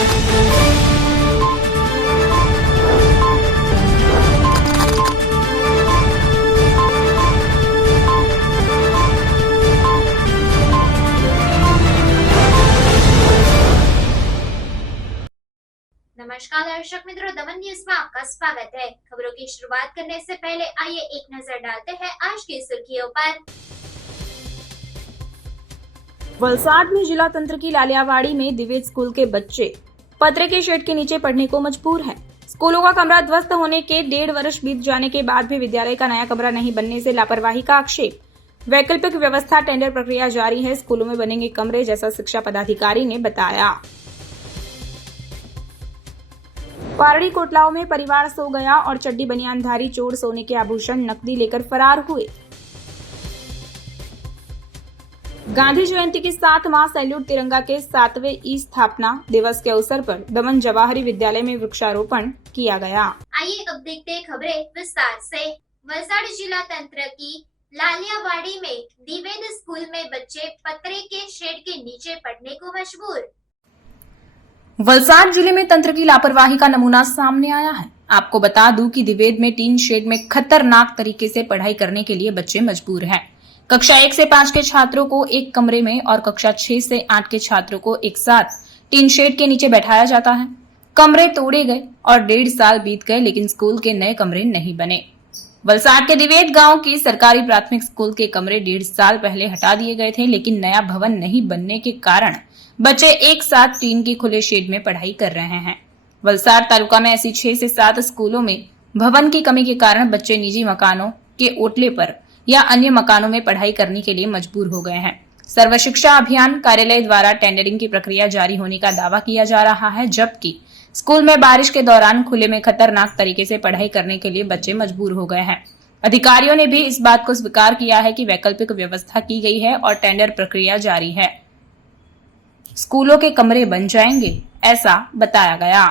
नमस्कार दर्शक मित्रों, दमन न्यूज में आपका स्वागत है। खबरों की शुरुआत करने से पहले आइए एक नजर डालते हैं आज की सुर्खियों पर। वलसाड में जिला तंत्र की लालियावाड़ी में दिव्य स्कूल के बच्चे पतरे के शेड के नीचे पढ़ने को मजबूर हैं। स्कूलों का कमरा ध्वस्त होने के 1.5 वर्ष बीत जाने के बाद भी विद्यालय का नया कमरा नहीं बनने से लापरवाही का आक्षेप। वैकल्पिक व्यवस्था टेंडर प्रक्रिया जारी है। स्कूलों में बनेंगे कमरे, जैसा शिक्षा पदाधिकारी ने बताया। पारड़ी कोटलाओं में परिवार सो गया और चड्डी बनियानधारी चोर सोने के आभूषण नकदी लेकर फरार हुए। गांधी जयंती के साथ मां सैल्यूट तिरंगा के 7वें ई स्थापना दिवस के अवसर पर दमन जवाहरी विद्यालय में वृक्षारोपण किया गया। आइए अब देखते हैं खबरें विस्तार से। वलसाड जिला तंत्र की लालियावाड़ी में दिव्य स्कूल में बच्चे पतरे के शेड के नीचे पढ़ने को मजबूर। वलसाड जिले में तंत्र की लापरवाही का नमूना सामने आया है। आपको बता दूं कि दिवेद में टीन शेड में खतरनाक तरीके से पढ़ाई करने के लिए बच्चे मजबूर हैं। कक्षा 1 से 5 के छात्रों को एक कमरे में और कक्षा 6 से 8 के छात्रों को एक साथ टीन शेड के नीचे बैठाया जाता है। कमरे तोड़े गए और 1.5 साल बीत गए, लेकिन स्कूल के नए कमरे नहीं बने। वलसाड के दिवेद गांव की सरकारी प्राथमिक स्कूल के कमरे 1.5 साल पहले हटा दिए गए थे, लेकिन नया भवन नहीं बनने के कारण बच्चे एक साथ टीन के खुले शेड में पढ़ाई कर रहे हैं। वलसाड तालुका में ऐसी 6 से 7 स्कूलों में भवन की कमी के कारण बच्चे निजी मकानों के ओटले पर या अन्य मकानों में पढ़ाई करने के लिए मजबूर हो गए हैं। सर्व शिक्षा अभियान कार्यालय द्वारा टेंडरिंग की प्रक्रिया जारी होने का दावा किया जा रहा है, जबकि स्कूल में बारिश के दौरान खुले में खतरनाक तरीके से पढ़ाई करने के लिए बच्चे मजबूर हो गए हैं। अधिकारियों ने भी इस बात को स्वीकार किया है कि वैकल्पिक व्यवस्था की गई है और टेंडर प्रक्रिया जारी है। स्कूलों के कमरे बन जाएंगे, ऐसा बताया गया।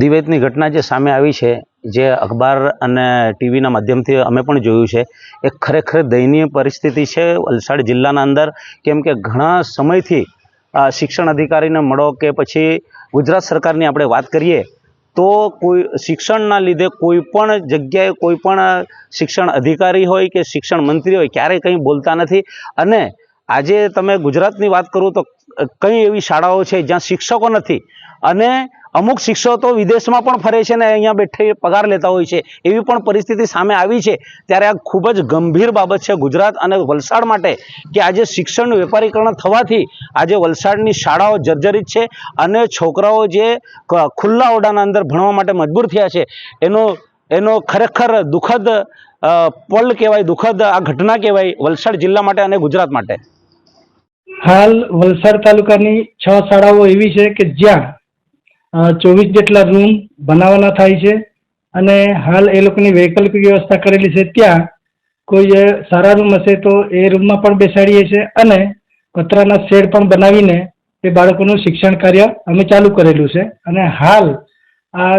દિવેદની ઘટના જે સામે આવી છે, જે અખબાર અને ટીવીના માધ્યમથી અમે પણ જોયું છે, એ ખરેખર દયનીય પરિસ્થિતિ છે વલસાડ જિલ્લાના અંદર। કેમ કે ઘણા સમયથી શિક્ષણ અધિકારીને મળો કે પછી ગુજરાત સરકારની આપણે વાત કરીએ તો કોઈ શિક્ષણના લીધે કોઈ પણ જગ્યાએ કોઈ પણ શિક્ષણ અધિકારી હોય કે શિક્ષણ મંત્રી હોય ક્યારેય કંઈ બોલતા નથી। અને આજે તમે ગુજરાતની વાત કરું તો કઈ એવી શાળાઓ છે જ્યાં શિક્ષકો નથી અને અમુક શિક્ષકો તો વિદેશમાં પણ ફરે છે ને અહીંયા બેઠે પગાર લેતા હોય છે, એવી પણ પરિસ્થિતિ સામે આવી છે। ત્યારે આ ખૂબ જ ગંભીર બાબત છે ગુજરાત અને વલસાડ માટે કે આજે શિક્ષણનું વેપારીકરણ થવાથી આજે વલસાડની શાળાઓ જર્જરિત છે અને છોકરાઓ જે ખુલ્લા ઓરડાના અંદર ભણવા માટે મજબૂર થયા છે એનો ખરેખર દુઃખદ પલ કહેવાય, દુઃખદ આ ઘટના કહેવાય વલસાડ જિલ્લા માટે અને ગુજરાત માટે। હાલ વલસાડ તાલુકાની 6 શાળાઓ એવી છે કે જ્યાં 24 જેટલા રૂમ બનાવવાના થાય છે અને હાલ એ લોકોની વૈકલ્પિક વ્યવસ્થા કરેલી છે। ત્યાં કોઈ સારા રૂમ હશે તો એ રૂમમાં પણ બેસાડીએ છીએ અને પતરાના શેડ પણ બનાવીને એ બાળકોનું શિક્ષણ કાર્ય અમે ચાલુ કરેલું છે। અને હાલ આ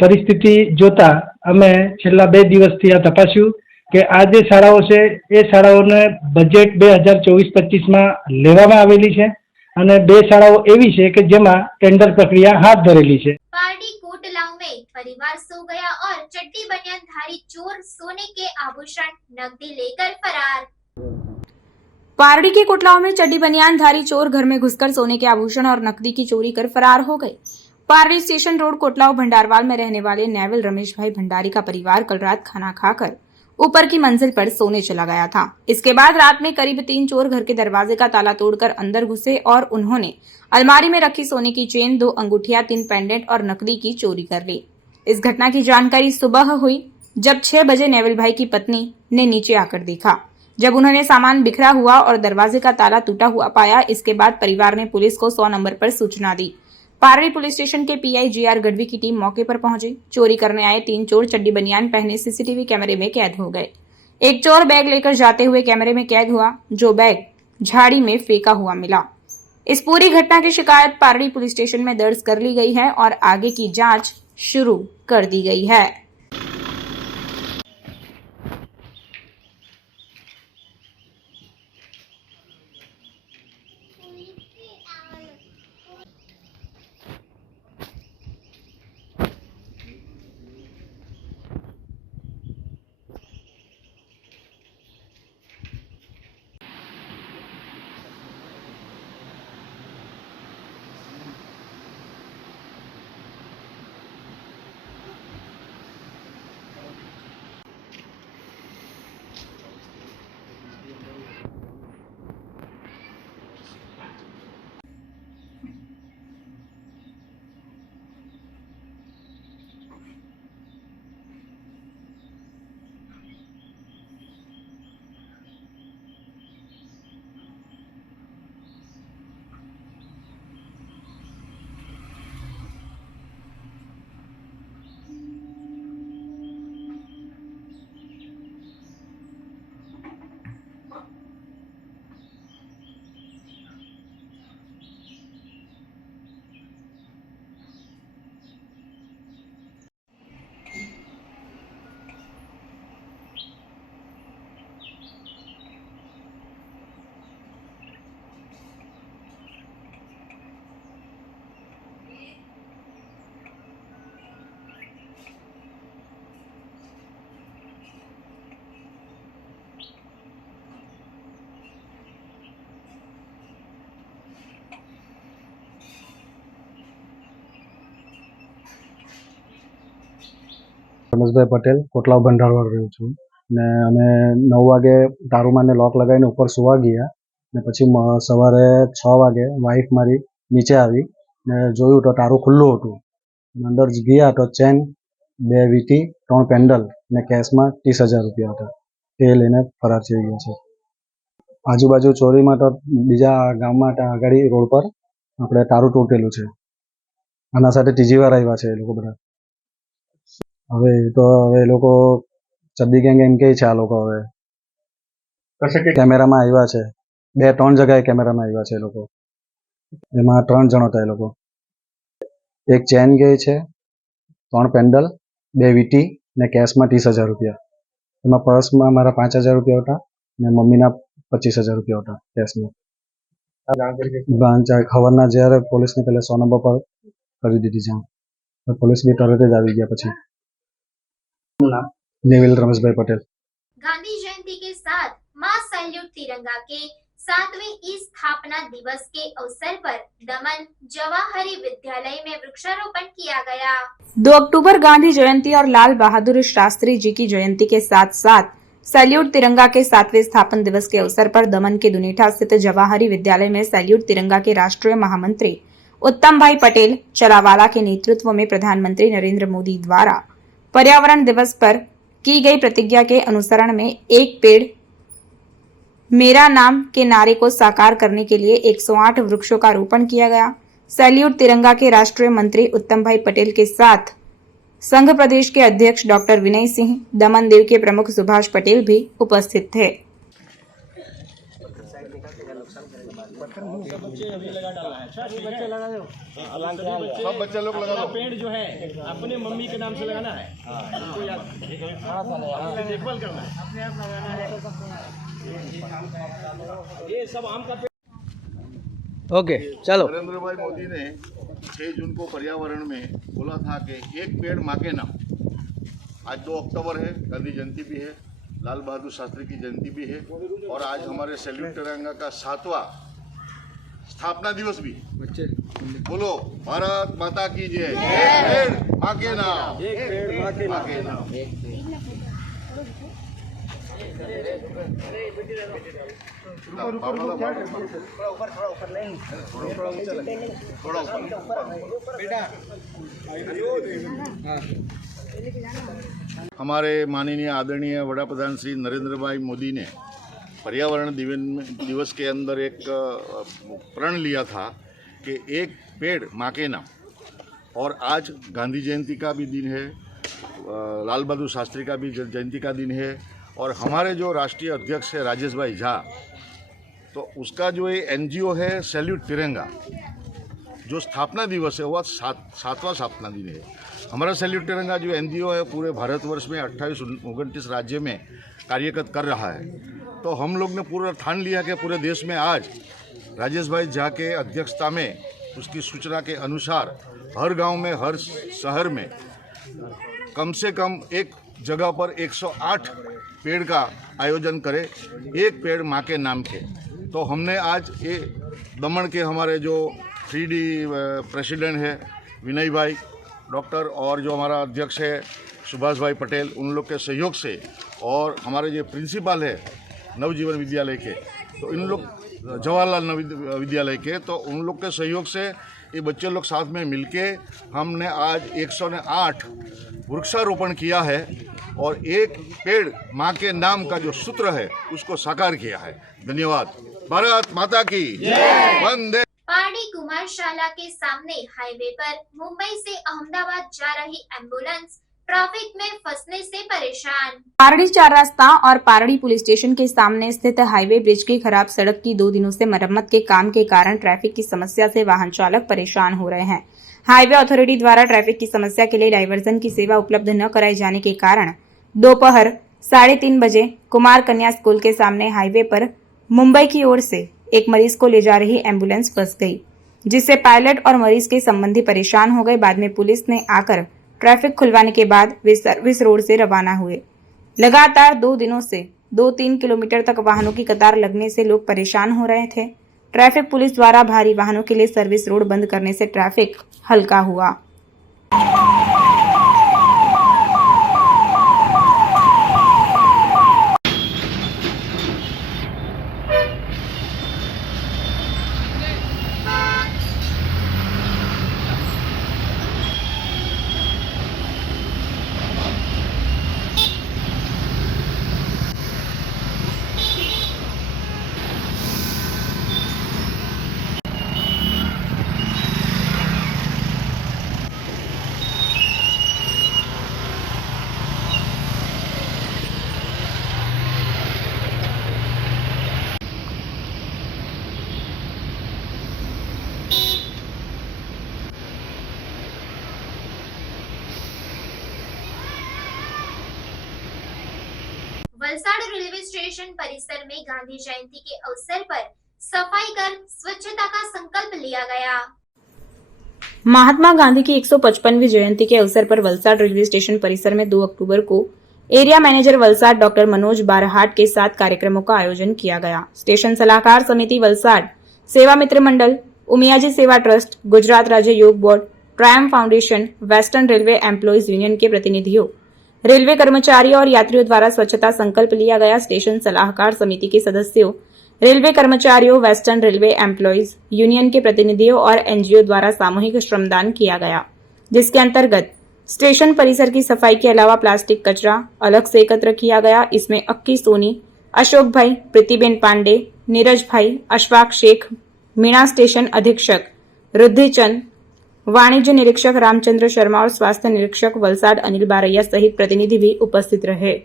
પરિસ્થિતિ જોતા અમે છેલ્લા 2 દિવસથી આ તપાસ્યું કે આ જે શાળાઓ છે એ શાળાઓને બજેટ 2024-25માં લેવામાં આવેલી છે અને 2 શાળાઓ એવી છે કે જેમાં ટેન્ડર પ્રક્રિયા હાથ ધરેલી છે। પારડી કોટલાઓ में परिवार सो गया और चड्डी बनियानधारी चोर सोने के आभूषण नकदी लेकर फरार। पारडी के कोटलाओं में चड्डी बनियानधारी चोर घर में घुसकर सोने के आभूषण और नकदी की चोरी कर फरार हो गए। पारडी स्टेशन रोड कोटलाओं भंडारवाल में रहने वाले नेवल रमेश भाई भंडारी का परिवार कल रात खाना खाकर ऊपर की मंजिल पर सोने चला गया था। इसके बाद रात में करीब 3 चोर घर के दरवाजे का ताला तोड़कर अंदर घुसे और उन्होंने अलमारी में रखी सोने की चेन, 2 अंगूठियां, 3 पेंडेंट और नकदी की चोरी कर ली। इस घटना की जानकारी सुबह हुई जब 6 बजे नेवल भाई की पत्नी ने नीचे आकर देखा। जब उन्होंने सामान बिखरा हुआ और दरवाजे का ताला टूटा हुआ पाया, इसके बाद परिवार ने पुलिस को 100 नंबर पर सूचना दी। पारडी पुलिस स्टेशन के पीआई जीआर गढ़वी की टीम मौके पर पहुंची। चोरी करने आए 3 चोर चड्डी बनियान पहने सीसीटीवी कैमरे में कैद हो गए। एक चोर बैग लेकर जाते हुए कैमरे में कैद हुआ, जो बैग झाड़ी में फेंका हुआ मिला। इस पूरी घटना की शिकायत पारडी पुलिस स्टेशन में दर्ज कर ली गई है और आगे की जांच शुरू कर दी गई है। રમેશભાઈ પટેલ કોટલાવ ભંડારવાળ રહું છું ને અમે 9 વાગે દારૂમાં ને લોક લગાવીને ઉપર સુવા ગયા ને પછી સવારે 6 વાગે વાઈફ મારી નીચે આવી ને જોયું તો તારું ખુલ્લું હતું અને અંદર ગયા તો ચેન 2 વીટી 3 પેન્ડલ ને કેશમાં 30,000 રૂપિયા હતા તે લઈને ફરાર થઈ ગયા છે। આજુબાજુ ચોરીમાં તો બીજા ગામમાં આગળ રોડ પર આપણે તારું તૂટેલું છે। આના સાથે ત્રીજી વાર આવ્યા છે એ લોકો બધા। હવે એ લોકો ચડ્ડી ગેંગ એમ કહે છે આ લોકો હવે કેમેરામાં આવ્યા છે 2-3 જગ્યાએ કેમેરામાં આવ્યા છે એ લોકો। એમાં 3 જણ હતા એ લોકો। એક ચેન ગઈ છે, 3 પેન્ડલ, 2 વીટી ને કેશમાં 30,000 રૂપિયા। એમાં પર્સમાં મારા 5,000 રૂપિયા હતા ને મમ્મીના 25,000 રૂપિયા હતા કેશમાં। ખબરના જ્યારે પોલીસને પહેલા 100 નંબર પર કરી દીધી જાણ, પોલીસ બી તરત જ આવી ગયા। પછી नेवल रमेश भाई पटेल। गांधी जयंती के साथ मां सैल्यूट तिरंगा के 7वें ई स्थापना दिवस के अवसर पर दमन जवाहरी विद्यालय में वृक्षारोपण किया गया। 2 अक्टूबर गांधी जयंती और लाल बहादुर शास्त्री जी की जयंती के साथ साथ सैल्यूट तिरंगा के 7वें स्थापन दिवस के अवसर पर दमन के दुनेठा स्थित जवाहरी विद्यालय में सैल्यूट तिरंगा के राष्ट्रीय महामंत्री उत्तम भाई पटेल चरावाला के नेतृत्व में प्रधानमंत्री नरेंद्र मोदी द्वारा पर्यावरण दिवस पर की गई प्रतिज्ञा के अनुसरण में एक पेड़ मेरा नाम के नारे को साकार करने के लिए 108 वृक्षों का रोपण किया गया। सैल्यूट तिरंगा के राष्ट्रीय मंत्री उत्तम भाई पटेल के साथ संघ प्रदेश के अध्यक्ष डॉक्टर विनय सिंह, दमन देव के प्रमुख सुभाष पटेल भी उपस्थित थे। सब बच्चे लोग लगा दो। पेड़ जो है अपने मम्मी के नाम से लगाना है, देखभाल करना है, अपने आप लगाना है। ये सब आम का ओके चलो। नरेंद्र भाई मोदी ने 6 जून को पर्यावरण में बोला था कि एक पेड़ माँ के नाम। आज 2 अक्टूबर है, गांधी जयंती भी है, लाल बहादुर शास्त्री की जयंती भी है और आज हमारे सैल्यूट तिरंगा का 7वां स्थापना दिवस भी। बच्चे बोलो, भारत माता की जय। एक पेड़ माँ के नाम, एक पेड़ माँ के नाम। हमारे माननीय आदरणीय वड़ा प्रधान श्री नरेंद्र भाई मोदी ने पर्यावरण दिवस के अंदर एक प्रण लिया था कि एक पेड़ माँ के नाम। और आज गांधी जयंती का भी दिन है, लाल बहादुर शास्त्री का भी जयंती का दिन है और हमारे जो राष्ट्रीय अध्यक्ष है राजेश भाई झा, तो उसका जो ये NGO है सैल्यूट तिरंगा, जो स्थापना दिवस है वह 7वां स्थापना दिन है। हमारा सैल्यूट तिरंगा जो NGO है पूरे भारतवर्ष में 28-29 राज्य में कार्यरत कर रहा है। तो हम लोग ने पूरा ठान लिया कि पूरे देश में आज राजेश भाई झा के अध्यक्षता में, उसकी सूचना के अनुसार हर गांव में, हर शहर में कम से कम एक जगह पर 108 पेड़ का आयोजन करें, एक पेड़ माँ के नाम के। तो हमने आज ये दमन के हमारे जो 3D प्रेसिडेंट है विनय भाई डॉक्टर और जो हमारा अध्यक्ष है सुभाष भाई पटेल, उन लोग के सहयोग से और हमारे जो प्रिंसिपल है नवजीवन विद्यालय के, तो इन लोग जवाहरलाल विद्यालय के, तो उन लोग के सहयोग से ये बच्चे लोग साथ में मिलके हमने आज 108 वृक्षारोपण किया है और एक पेड़ माँ के नाम का जो सूत्र है उसको साकार किया है। धन्यवाद। भारत माता की जय। वंदे। पारडी कुमारशाला के सामने हाईवे पर मुंबई से अहमदाबाद जा रही एम्बुलेंस ट्रैफिक में फंसने से परेशान। पारडी 4 रास्ता और पारडी पुलिस स्टेशन के सामने स्थित हाईवे ब्रिज की खराब सड़क की 2 दिनों से मरम्मत के काम के कारण ट्रैफिक की समस्या से वाहन चालक परेशान हो रहे हैं। हाईवे अथॉरिटी द्वारा ट्रैफिक की समस्या के लिए डायवर्जन की सेवा उपलब्ध न कराए जाने के कारण दोपहर 3:30 बजे कुमार कन्या स्कूल के सामने हाईवे पर मुंबई की ओर से एक मरीज को ले जा रही एम्बुलेंस फंस गई, जिससे पायलट और मरीज के संबंधी परेशान हो गए। बाद में पुलिस ने आकर ट्रैफिक खुलवाने के बाद वे सर्विस रोड से रवाना हुए। लगातार 2 दिनों से 2-3 किलोमीटर तक वाहनों की कतार लगने से लोग परेशान हो रहे थे। ट्रैफिक पुलिस द्वारा भारी वाहनों के लिए सर्विस रोड बंद करने से ट्रैफिक हल्का हुआ। वलसाड रेलवे स्टेशन परिसर में गांधी जयंती के अवसर पर सफाई कर स्वच्छता का संकल्प लिया गया। महात्मा गांधी की 155वीं जयंती के अवसर पर वलसाड रेलवे स्टेशन परिसर में 2 अक्टूबर को area manager Valsad doctor Manoj Barhat के साथ कार्यक्रमों का आयोजन किया गया। स्टेशन सलाहकार समिति वलसाड, सेवा मित्र मंडल, उमियाजी सेवा ट्रस्ट, गुजरात राज्य योग board, Triumph foundation, western railway employees union के प्रतिनिधियों, रेलवे कर्मचारियों और यात्रियों द्वारा स्वच्छता संकल्प लिया गया। स्टेशन सलाहकार समिति के सदस्यों, रेलवे कर्मचारियों, वेस्टर्न रेलवे एम्प्लॉइज यूनियन के प्रतिनिधियों और NGO द्वारा सामूहिक श्रमदान किया गया, जिसके अंतर्गत स्टेशन परिसर की सफाई के अलावा प्लास्टिक कचरा अलग से एकत्र किया गया। इसमें अक्की सोनी, अशोक भाई, प्रीतिबेन पांडे, नीरज भाई, अशफाक शेख, मीणा स्टेशन अधीक्षक रुद्धिचंद, वाणिज्य निरीक्षक रामचंद्र शर्मा और स्वास्थ्य निरीक्षक वलसाड अनिल बारैया सहित प्रतिनिधि भी उपस्थित रहे।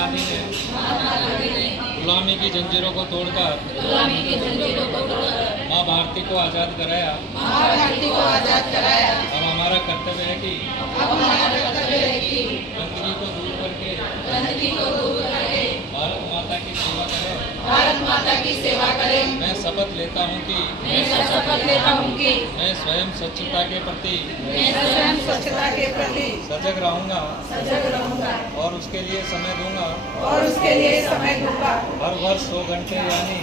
गांधी ने गुलामी की जंजीरों को तोड़कर माँ भारती को आज़ाद कराया। अब हमारा कर्तव्य है कि गंदगी को दूर करके भारत माता की सेवा करें। मैं शपथ लेता हूँ कि मैं स्वयं स्वच्छता के प्रति सजग रहूँगा और उसके लिए समय दूंगा। हर वर्ष 100 घंटे यानी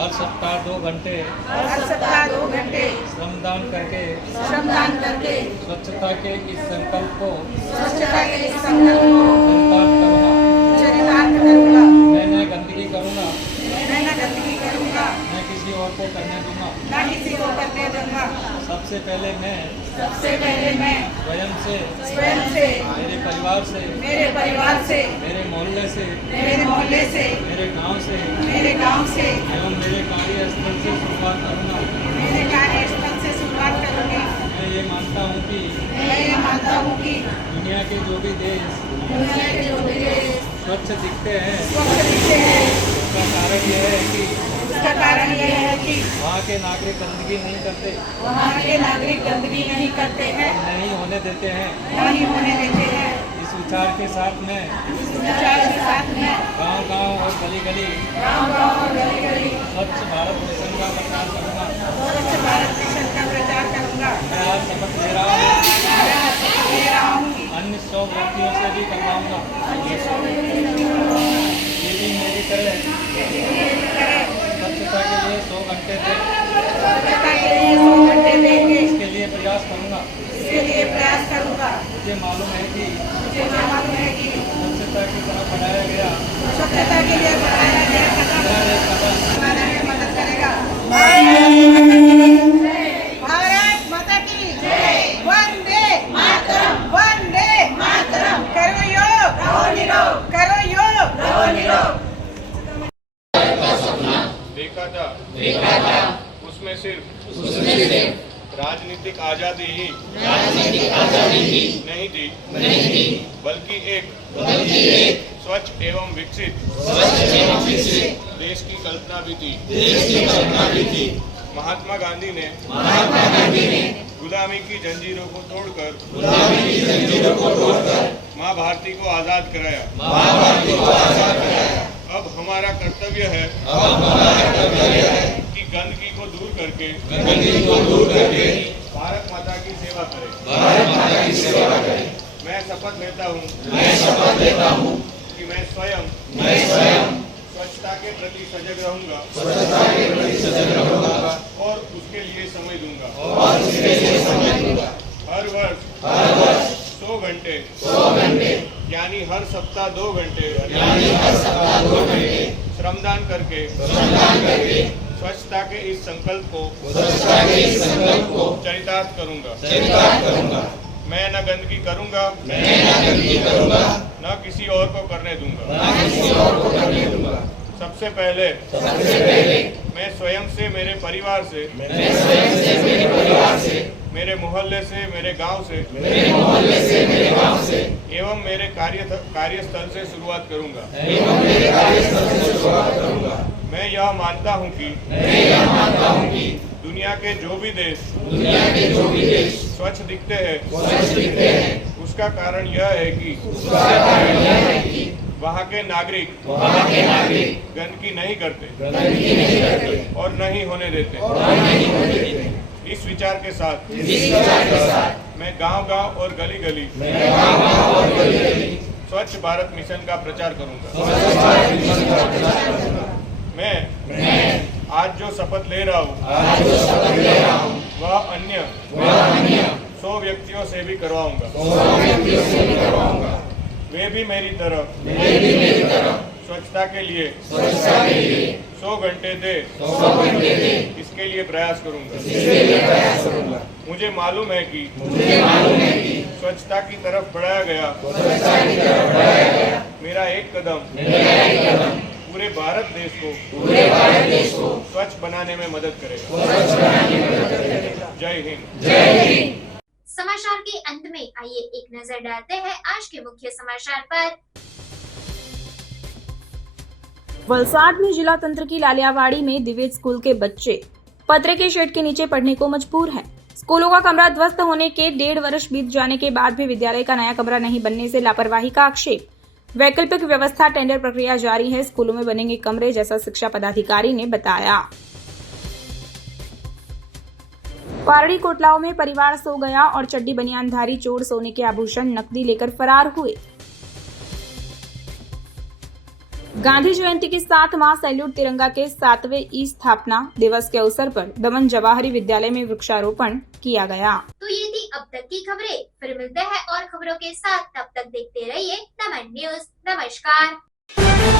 हर सप्ताह 2 घंटे श्रमदान करके स्वच्छता के इस संकल्प को चरितार्थ करूँगा। मैं न गंदगी करूँगा, न किसी और को करने दूंगा। सबसे पहले मैं स्वयं से मेरे परिवार से मेरे मोहल्ले से मेरे गांव से एवं मेरे कार्यस्थल से शुरुआत करूँगा। मैं ये मानता हूँ कि दुनिया के जो भी देश स्वच्छ दिखते हैं उसका कारण यह है कि वहाँ के नागरिक गंदगी नहीं करते हैं, नहीं होने देते हैं। इस विचार के साथ में गांव-गांव और गली-गली स्वच्छ भारत मिशन का प्रचार करूँगा। मैं आज शपथ ले रहा हूँ, अन्य 100 व्यक्तियों से भी करवाऊंगा। ये भी मेरी तरह स्वच्छता के लिए 100 घंटे देंगे, इसके लिए प्रयास करूंगा। मुझे मालूम है कि स्वच्छता की तरफ बढ़ाया गया मदद करेगा। भारत माता की जय। वंदे मातरम। करो योग, करो योग। देखा था उसमें सिर्फ राजनीतिक आजादी ही नहीं थी, बल्कि एक स्वच्छ एवं विकसित देश की कल्पना भी थी। महात्मा गांधी ने गुलामी की जंजीरों को तोड़कर माँ भारती को आजाद कराया। अब हमारा कर्तव्य है कि गंदगी को दूर करके भारत माता की सेवा करें। मैं शपथ लेता हूँ कि मैं स्वयं स्वच्छता के प्रति सजग रहूंगा और उसके लिए समय दूंगा। हर वर्ष 100 घंटे यानी हर सप्ताह 2 घंटे श्रमदान करके स्वच्छता के इस संकल्प को चरितार्थ करूंगा। मैं न गंदगी करूंगा, न किसी और को करने दूंगा। सबसे पहले मैं स्वयं से, मेरे परिवार से, मेरे मोहल्ले से, मेरे गांव से एवं मेरे कार्यस्थल से शुरुआत करूंगा। मैं यह मानता हूं कि दुनिया के जो भी देश स्वच्छ दिखते हैं उसका कारण यह है कि वहाँ के नागरिक गंदगी नहीं करते और नहीं होने देते। इस विचार के साथ मैं गांव-गांव और गली-गली स्वच्छ भारत मिशन का प्रचार करूंगा। मैं आज जो शपथ ले रहा हूँ वह अन्य 100 व्यक्तियों से भी करवाऊंगा। वे भी मेरी तरफ स्वच्छता के लिए 100 घंटे दे, इसके लिए प्रयास करूंगा। मुझे मालूम है कि स्वच्छता की तरफ बढ़ाया गया मेरा एक कदम पूरे भारत देश को स्वच्छ बनाने में मदद करेगा। जय हिंद। समाचार के अंत में आइए एक नजर डालते हैं आज के मुख्य समाचार पर। वलसाड में जिला तंत्र की लालियावाड़ी में दिव्य स्कूल के बच्चे पतरे के शेड के नीचे पढ़ने को मजबूर हैं। स्कूलों का कमरा ध्वस्त होने के 1.5 वर्ष बीत जाने के बाद भी विद्यालय का नया कमरा नहीं बनने से लापरवाही का आक्षेप। वैकल्पिक व्यवस्था टेंडर प्रक्रिया जारी है, स्कूलों में बनेंगे कमरे, जैसा शिक्षा पदाधिकारी ने बताया। पारड़ी कोटलाओं में परिवार सो गया और चड्डी बनियानधारी चोर सोने के आभूषण नकदी लेकर फरार हुए। गांधी जयंती के साथ मां सैल्यूट तिरंगा के 7वें स्थापना दिवस के अवसर पर दमन जवाहरी विद्यालय में वृक्षारोपण किया गया। तो ये थी अब तक की खबरें। फिर मिलते हैं और खबरों के साथ, तब तक देखते रहिए दमन न्यूज। नमस्कार।